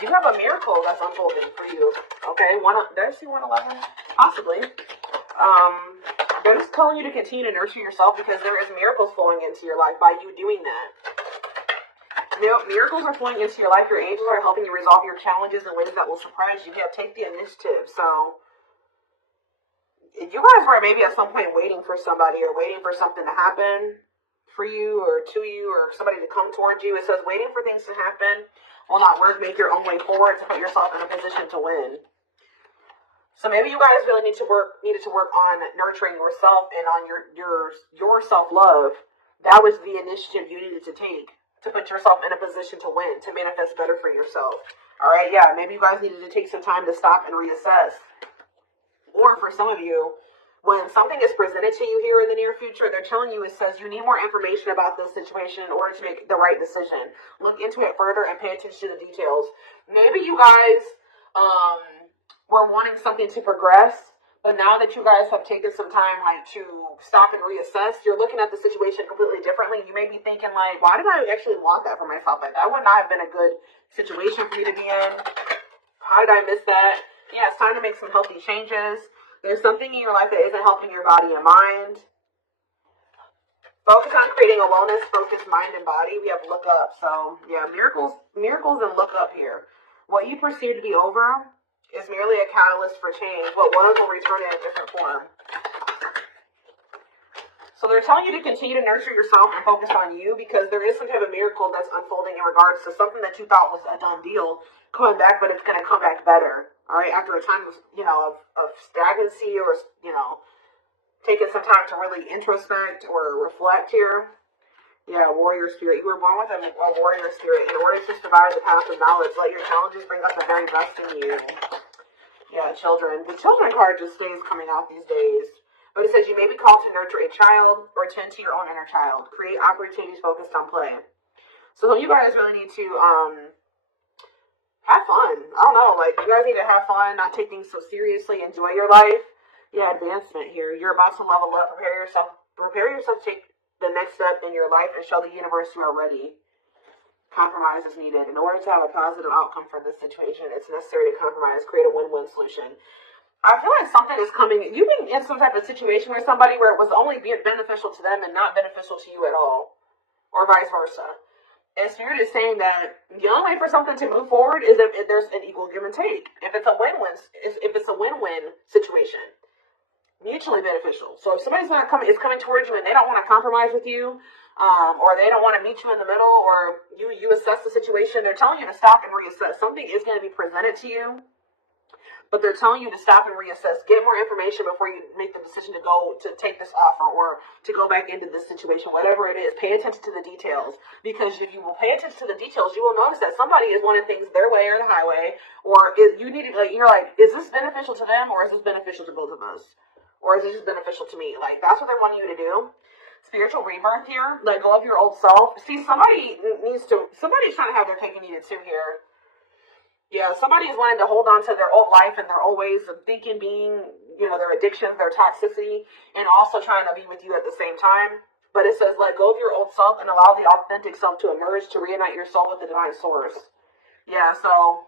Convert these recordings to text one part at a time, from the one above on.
You have a miracle that's unfolding for you. Okay, did I see 111? Possibly. They're just telling you to continue to nurture yourself because there is miracles flowing into your life by you doing that. Miracles are flowing into your life. Your angels are helping you resolve your challenges in ways that will surprise you. Yeah, take the initiative. So, you guys were maybe at some point waiting for somebody or waiting for something to happen for you or to you or somebody to come towards you. It says waiting for things to happen will not work. Make your own way forward to put yourself in a position to win. So maybe you guys really needed to work on nurturing yourself and on your self-love. That was the initiative you needed to take to put yourself in a position to win, to manifest better for yourself. All right, yeah, maybe you guys needed to take some time to stop and reassess. Or for some of you, when something is presented to you here in the near future, they're telling you, it says you need more information about this situation in order to make the right decision. Look into it further and pay attention to the details. Maybe you guys were wanting something to progress, but now that you guys have taken some time to stop and reassess, you're looking at the situation completely differently. You may be thinking why did I actually want that for myself? That would not have been a good situation for me to be in. How did I miss that? Yeah, it's time to make some healthy changes. There's something in your life that isn't helping your body and mind. Focus on creating a wellness-focused mind and body. We have look up. So, yeah, miracles and look up here. What you perceive to be over is merely a catalyst for change. What was will return in a different form. So they're telling you to continue to nurture yourself and focus on you because there is some type of miracle that's unfolding in regards to something that you thought was a done deal coming back, but it's going to come back better. All right, after a time of stagnancy or taking some time to really introspect or reflect here. Yeah, warrior spirit. You were born with a warrior spirit. In order to survive the path of knowledge, let your challenges bring out the very best in you. Yeah, children. The children card just stays coming out these days. But it says you may be called to nurture a child or tend to your own inner child. Create opportunities focused on play. So you guys really need to have fun. I don't know. You guys need to have fun, not take things so seriously. Enjoy your life. Yeah, advancement here. You're about to level up. Prepare yourself to take the next step in your life and show the universe you are ready. Compromise is needed. In order to have a positive outcome for this situation, it's necessary to compromise, create a win-win solution. I feel like something is coming. You've been in some type of situation where it was only beneficial to them and not beneficial to you at all, or vice versa. And Spirit is saying that the only way for something to move forward is if there's an equal give and take. If it's a win-win situation. Mutually beneficial. So if somebody's is coming towards you and they don't want to compromise with you, or they don't want to meet you in the middle, or you assess the situation, they're telling you to stop and reassess. Something is going to be presented to you, but they're telling you to stop and reassess. Get more information before you make the decision to take this offer or to go back into this situation, whatever it is. Pay attention to the details, because if you will pay attention to the details, you will notice that somebody is wanting things their way or the highway, or is this beneficial to them, or is this beneficial to both of us? Or is it just beneficial to me? That's what they want you to do. Spiritual rebirth here. Let go of your old self. See, somebody's trying to have their cake and eat it too here. Yeah, somebody is wanting to hold on to their old life and their old ways of thinking, being, their addictions, their toxicity, and also trying to be with you at the same time. But it says, let go of your old self and allow the authentic self to emerge to reunite your soul with the divine source. Yeah, so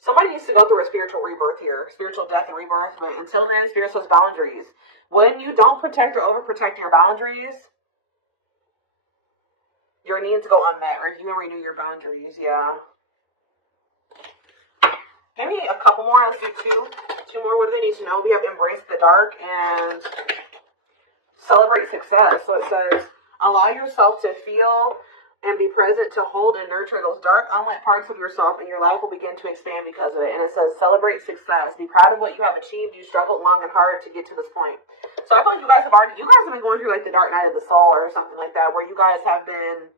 somebody needs to go through a spiritual rebirth here, spiritual death and rebirth. But until then, Spirit says boundaries. When you don't protect or overprotect your boundaries, your needs go unmet, or you can renew your boundaries. Yeah. Maybe a couple more. Let's do two more. What do they need to know? We have embrace the dark and celebrate success. So it says, allow yourself to feel and be present to hold and nurture those dark, unlit parts of yourself, and your life will begin to expand because of it. And it says, celebrate success. Be proud of what you have achieved. You struggled long and hard to get to this point. So I feel like you guys have been going through the dark night of the soul or something like that, where you guys have been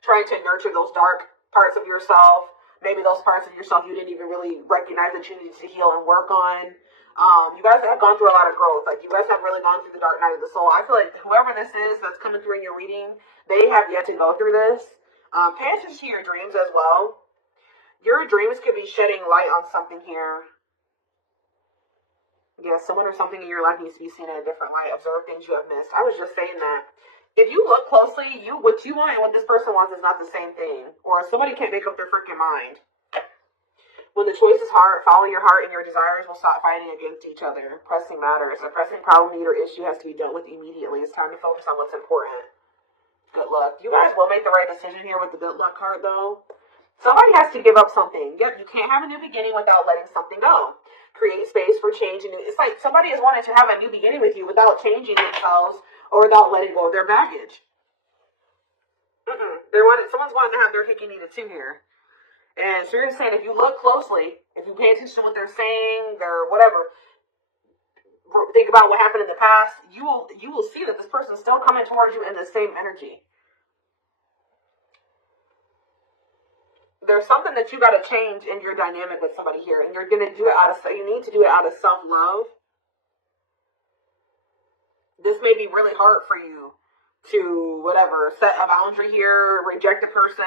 trying to nurture those dark parts of yourself. Maybe those parts of yourself you didn't even really recognize that you needed to heal and work on. You guys have gone through a lot of growth. You guys have really gone through the dark night of the soul. I feel like whoever this is that's coming through in your reading, they have yet to go through this. Pay attention to your dreams as well. Your dreams could be shedding light on something here. Yeah, someone or something in your life needs to be seen in a different light. Observe things you have missed. I was just saying that. If you look closely, what you want and what this person wants is not the same thing. Or somebody can't make up their freaking mind. When the choice is hard, follow your heart and your desires will stop fighting against each other. Pressing matters. A pressing problem, need, or issue has to be dealt with immediately. It's time to focus on what's important. Good luck. You guys will make the right decision here with the good luck card, though. Somebody has to give up something. Yep, you can't have a new beginning without letting something go. Create space for change. And it's like somebody is wanting to have a new beginning with you without changing themselves or without letting go of their baggage. Someone's wanting to have their cake and eat it too here. And so you're saying, if you look closely, if you pay attention to what they're saying, or whatever, think about what happened in the past, you will see that this person's still coming towards you in the same energy. There's something that you got to change in your dynamic with somebody here, and you're going to do it you need to do it out of self-love. This may be really hard for you to, whatever, set a boundary here, reject a person.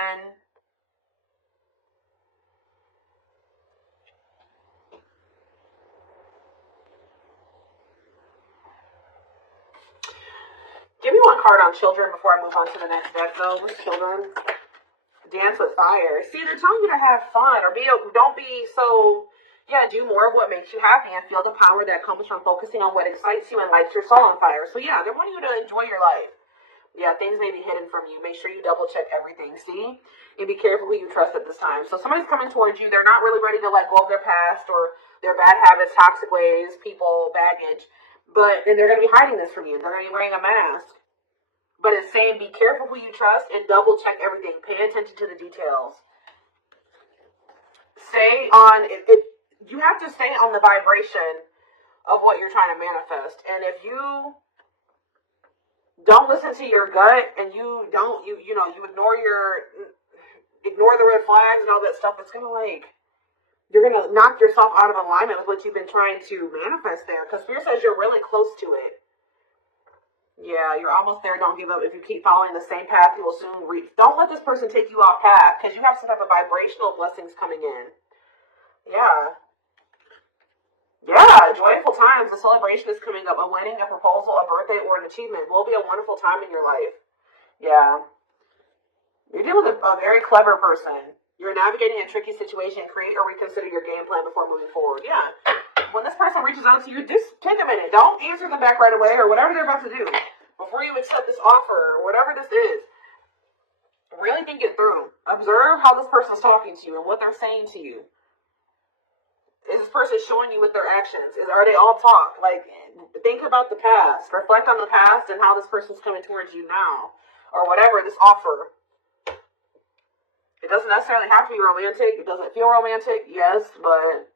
Give me one card on children before I move on to the next deck, though. What's children? Dance with fire. See, they're telling you to have fun, or don't be so, do more of what makes you happy and feel the power that comes from focusing on what excites you and lights your soul on fire. So yeah, they're wanting you to enjoy your life. Yeah, things may be hidden from you. Make sure you double check everything, see? And be careful who you trust at this time. So somebody's coming towards you. They're not really ready to let go of their past or their bad habits, toxic ways, people, baggage. And they're going to be hiding this from you. They're going to be wearing a mask. But it's saying be careful who you trust and double check everything. Pay attention to the details. Stay on it. You have to stay on the vibration of what you're trying to manifest. And if you don't listen to your gut and you ignore the red flags and all that stuff, it's gonna you're gonna knock yourself out of alignment with what you've been trying to manifest there. Because Spirit says you're really close to it. Yeah, you're almost there. Don't give up. If you keep following the same path, you will soon reach. Don't let this person take you off path, because you have some type of vibrational blessings coming in. Yeah, joyful times. A celebration is coming up. A wedding, a proposal, a birthday, or an achievement will be a wonderful time in your life. Yeah. You're dealing with a very clever person. You're navigating a tricky situation. Create or reconsider your game plan before moving forward. Yeah. When this person reaches out to you, just take a minute. Don't answer them back right away or whatever they're about to do. Before you accept this offer or whatever this is, really think it through. Observe how this person's talking to you and what they're saying to you. Is this person showing you with their actions? Are they all talk? Think about the past. Reflect on the past and how this person's coming towards you now. Or whatever, this offer. It doesn't necessarily have to be romantic. It doesn't feel romantic, yes, but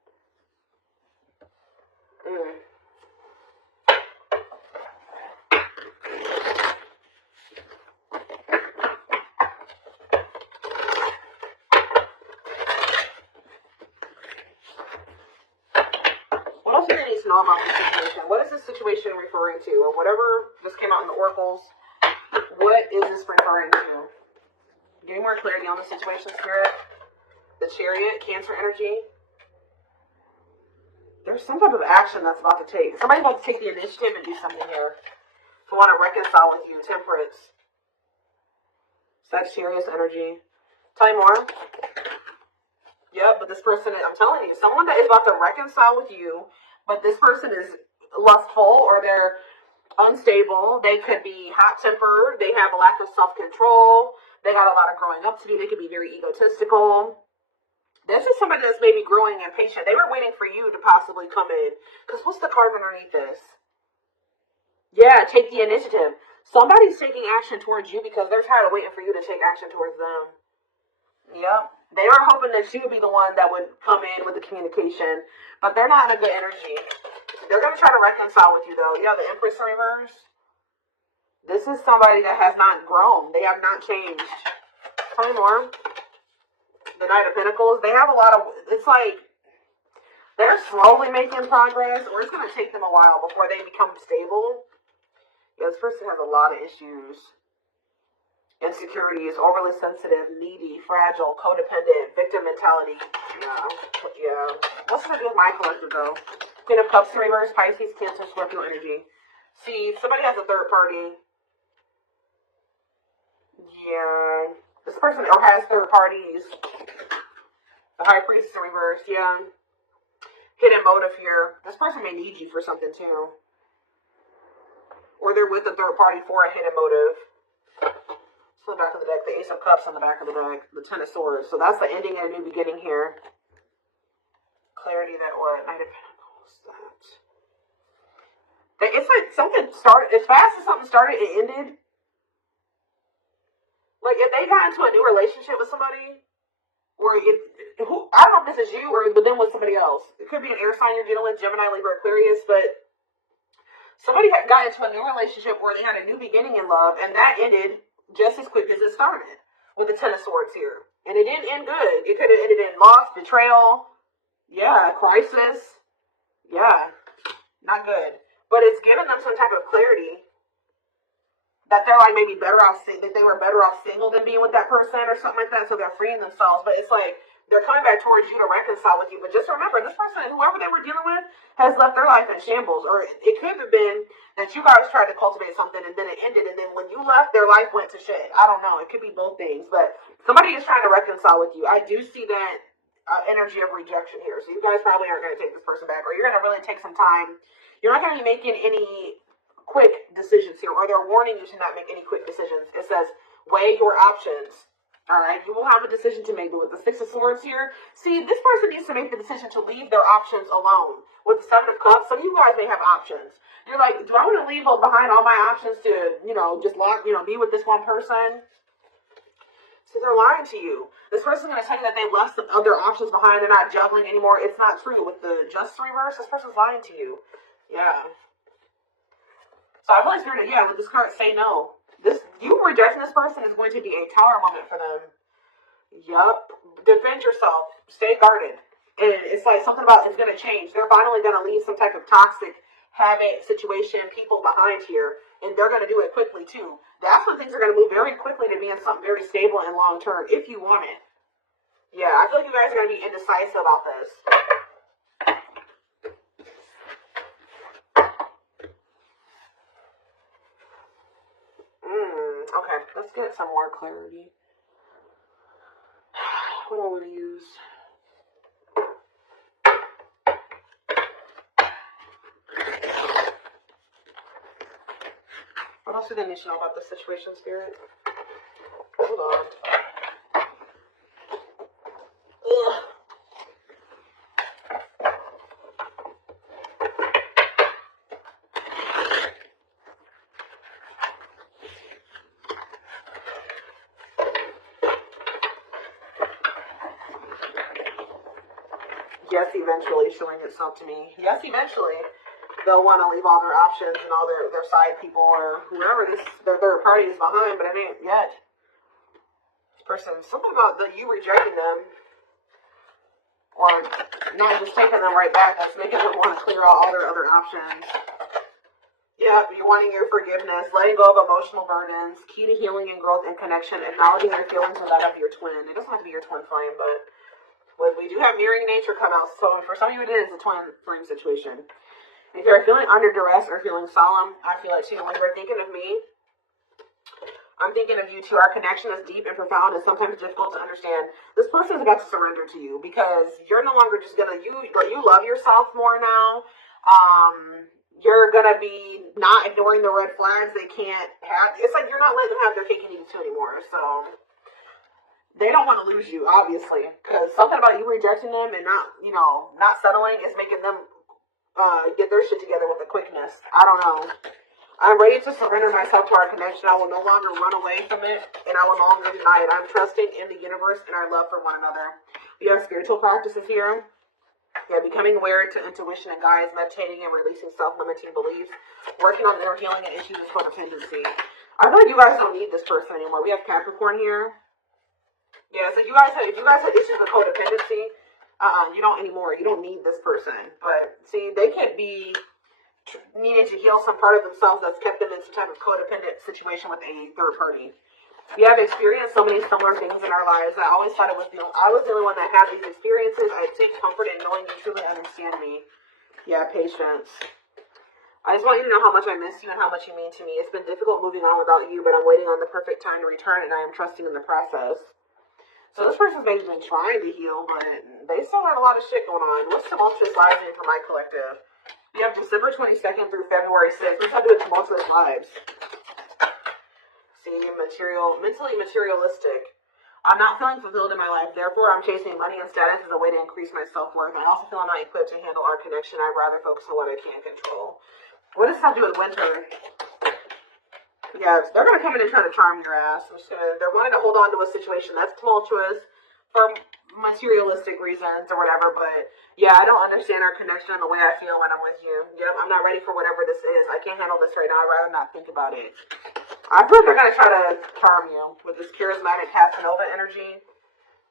what else do they need to know about this situation? What is this situation referring to? Or whatever just came out in the oracles, what is this referring to? Getting more clarity on the situation, Spirit. The Chariot, Cancer energy. There's some type of action that's about to take. Somebody's about to take the initiative and do something here. To want to reconcile with you. Temperance. Sagittarius energy. Tell me more. Yep, but this person, I'm telling you, someone that is about to reconcile with you, but this person is lustful or they're unstable. They could be hot-tempered. They have a lack of self-control. They got a lot of growing up to do. They could be very egotistical. This is somebody that's maybe growing impatient. They were waiting for you to possibly come in. Because what's the card underneath this? Yeah, take the initiative. Somebody's taking action towards you because they're tired of waiting for you to take action towards them. Yep. They were hoping that you would be the one that would come in with the communication. But they're not in a good energy. They're going to try to reconcile with you, though. Yeah, the Empress in reverse. This is somebody that has not grown. They have not changed. Tell me more. The Knight of Pentacles, they have a lot of, it's like, they're slowly making progress, or it's going to take them a while before they become stable. Yeah, this person has a lot of issues. Insecurities, overly sensitive, needy, fragile, codependent, victim mentality. Yeah. What's going to do with my collective, though? Queen of Cups in reverse, Pisces, Cancer, Scorpio energy. See, somebody has a third party. Yeah. This person or has third parties. The High Priestess in reverse, yeah. Hidden motive here. This person may need you for something too. Or they're with a third party for a hidden motive. It's on the back of the deck. The Ace of Cups on the back of the deck. The Ten of Swords. So that's the ending and a new beginning here. Clarity that what? Knight of Pentacles. That. It's like something started. As fast as something started, it ended. Like if they got into a new relationship with somebody, or I don't know if this is you or but then with somebody else. It could be an air sign you're dealing with, Gemini, Libra, Aquarius, but somebody got into a new relationship where they had a new beginning in love, and that ended just as quick as it started with the Ten of Swords here. And it didn't end good. It could have ended in loss, betrayal, yeah, crisis, yeah, not good. But it's given them some type of clarity that they're like maybe better off, that they were better off single than being with that person or something like that, so they're freeing themselves. But it's like they're coming back towards you to reconcile with you. But just remember, this person, whoever they were dealing with, has left their life in shambles. Or it could have been that you guys tried to cultivate something and then it ended, and then when you left, their life went to shit. I don't know. It could be both things. But somebody is trying to reconcile with you. I do see that energy of rejection here. So you guys probably aren't going to take this person back, or you're going to really take some time. You're not going to be making any quick decisions here, or they're warning you to not make any quick decisions. It says, weigh your options. All right, you will have a decision to make. But with the Six of Swords here, see, this person needs to make the decision to leave their options alone. With the Seven of Cups, some of you guys may have options. You're like, do I want to leave behind all my options to, just be with this one person? So they're lying to you. This person's going to tell you that they left some other options behind. They're not juggling anymore. It's not true. With the Justice reverse, this person's lying to you. Yeah. So I feel like Spirit, with this card, say no. You rejecting this person is going to be a tower moment for them. Yup. Defend yourself. Stay guarded. And it's like something about it's going to change. They're finally going to leave some type of toxic habit, situation, people behind here. And they're going to do it quickly too. That's when things are going to move very quickly to being something very stable and long term, if you want it. Yeah, I feel like you guys are going to be indecisive about this. Okay, let's get some more clarity. What do I want to use? What else do they need to know about the situation, Spirit? Hold on. Ugh. Yes, eventually showing itself to me. Yes, eventually they'll want to leave all their options and all their side people or whoever their third party is behind, but it ain't yet. This person, something about you rejecting them or not just taking them right back, that's making them want to clear out all their other options. Yeah, you're wanting your forgiveness, letting go of emotional burdens, key to healing and growth and connection, acknowledging your feelings and that of your twin. It doesn't have to be your twin flame, but we do have mirroring nature come out, so for some of you it is a twin flame situation. If you're feeling under duress or feeling solemn, I feel it too. When you're thinking of me, I'm thinking of you too. Our connection is deep and profound and sometimes difficult to understand. This person is about to surrender to you because you're no longer just gonna, you love yourself more now. You're gonna be not ignoring the red flags they can't have. It's like you're not letting them have their cake and eat it too anymore, so they don't want to lose you, obviously, because something about you rejecting them and not settling is making them get their shit together with a quickness. I don't know. I'm ready to surrender myself to our connection. I will no longer run away from it, and I will no longer deny it. I'm trusting in the universe and our love for one another. We have spiritual practices here. Yeah, becoming aware to intuition and guides, meditating and releasing self-limiting beliefs, working on inner healing and issues of codependency. I feel like you guys don't need this person anymore. We have Capricorn here. Yeah, so if you guys had issues with codependency, you don't anymore. You don't need this person. But see, they could be needing to heal some part of themselves that's kept them in some type of codependent situation with a third party. We have experienced so many similar things in our lives. I always thought I was the only one that had these experiences. I take comfort in knowing you truly understand me. Yeah, patience. I just want you to know how much I miss you and how much you mean to me. It's been difficult moving on without you, but I'm waiting on the perfect time to return, and I am trusting in the process. So this person's maybe been trying to heal, but they still got a lot of shit going on. What's tumultuous rising for my collective? We have December 22nd through February 6th. What's happening with tumultuous vibes? See, mentally materialistic. I'm not feeling fulfilled in my life. Therefore, I'm chasing money and status as a way to increase my self-worth. I also feel I'm not equipped to handle our connection. I'd rather focus on what I can control. What does this have to do with winter? Yeah, they're going to come in and try to charm your ass. They're wanting to hold on to a situation that's tumultuous for materialistic reasons or whatever. But, yeah, I don't understand our connection and the way I feel when I'm with you. Yep, I'm not ready for whatever this is. I can't handle this right now. I'd rather not think about it. I feel like they're going to try to charm you with this charismatic Casanova energy.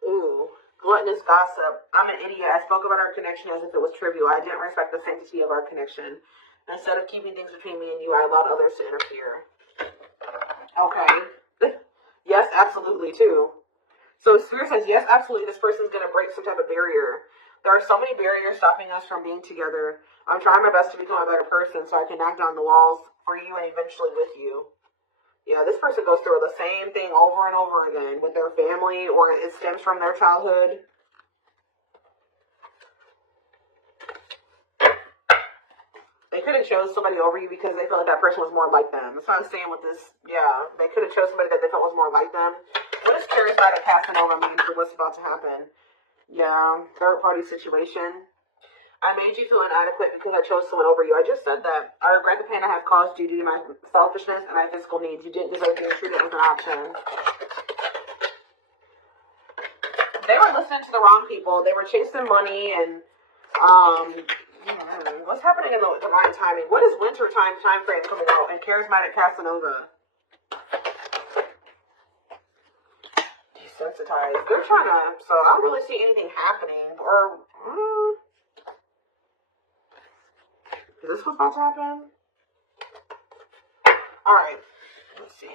Ooh, gluttonous gossip. I'm an idiot. I spoke about our connection as if it was trivial. I didn't respect the sanctity of our connection. Instead of keeping things between me and you, I allowed others to interfere. Okay. Yes, absolutely, too. So Spirit says, yes, absolutely, this person's going to break some type of barrier. There are so many barriers stopping us from being together. I'm trying my best to become a better person so I can knock down the walls for you and eventually with you. Yeah, this person goes through the same thing over and over again with their family, or it stems from their childhood. They could have chose somebody over you because they felt like that person was more like them. That's what I'm saying with this. Yeah, they could have chose somebody that they felt was more like them. What does charismatic Casanova mean for what's about to happen? Yeah, third party situation. I made you feel inadequate because I chose someone over you. I just said that. I regret the pain I have caused you due to my selfishness and my physical needs. You didn't deserve being treated as an option. They were listening to the wrong people. They were chasing money and, what's happening in the divine timing? What is winter time frame coming out in charismatic Casanova? Desensitized. They're trying to, so I don't really see anything happening or, is this what's about to happen? Alright. Let's see.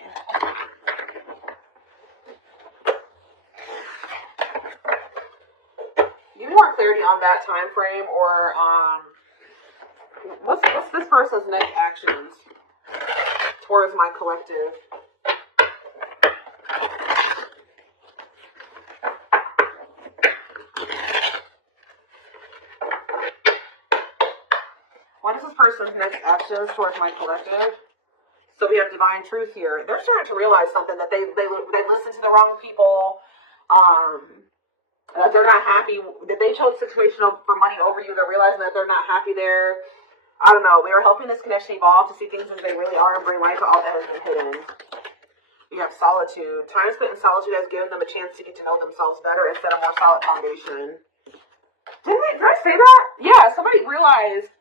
Give me more clarity on that time frame or what's this person's next actions towards my collective? What is this person's next actions towards my collective? So we have divine truth here. They're starting to realize something, that they listen to the wrong people, that they're not happy, that they chose a situation for money over you. They're realizing that they're not happy there. I don't know. We are helping this connection evolve to see things as they really are and bring light to all that has been hidden. We have solitude. Time spent in solitude has given them a chance to get to know themselves better and set a more solid foundation. Did I say that? Yeah, somebody realized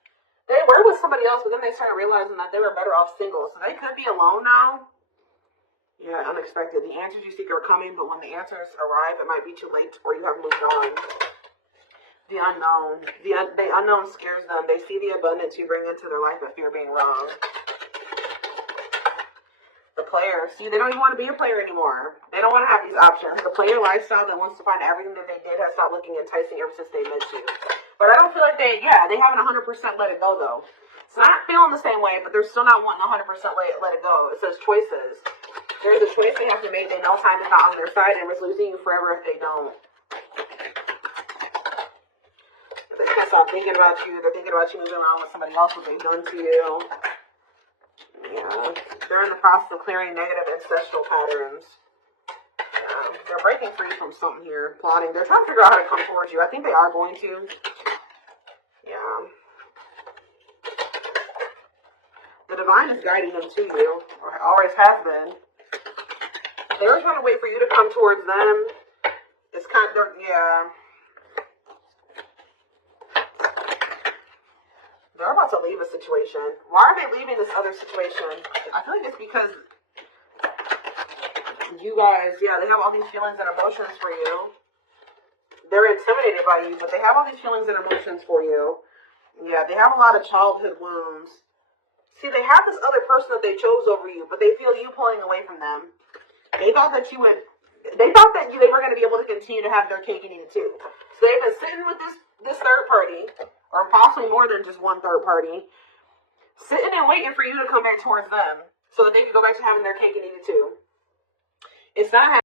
they were with somebody else, but then they started realizing that they were better off single. So they could be alone now. Yeah, unexpected. The answers you seek are coming, but when the answers arrive, it might be too late or you have moved on. The unknown. The unknown scares them. They see the abundance you bring into their life but fear being wrong. The player. See, they don't even want to be a player anymore. They don't want to have these options. The player lifestyle that wants to find everything that they did has stopped looking enticing ever since they met you. But I don't feel like they haven't 100% let it go, though. It's not feeling the same way, but they're still not wanting 100% let it go. It says choices. There's a choice they have to make. They know time is not on their side and it's losing you forever if they don't. They can't stop thinking about you. They're thinking about you moving around with somebody else, what they've done to you. Yeah. They're in the process of clearing negative ancestral patterns. Yeah. They're breaking free from something here. Plotting. They're trying to figure out how to come towards you. I think they are going to. Yeah. The divine is guiding them to you. Or always has been. They were trying to wait for you to come towards them. It's kind of, yeah. They're about to leave a situation. Why are they leaving this other situation? I feel like it's because you guys, yeah, they have all these feelings and emotions for you. They're intimidated by you, but they have all these feelings and emotions for you. Yeah, they have a lot of childhood wounds. See, they have this other person that they chose over you, but they feel you pulling away from them. They thought that they were going to be able to continue to have their cake and eat it too. So they've been sitting with this third party, or possibly more than just one third party, Sitting and waiting for you to come back towards them so that they can go back to having their cake and eat it too. It's not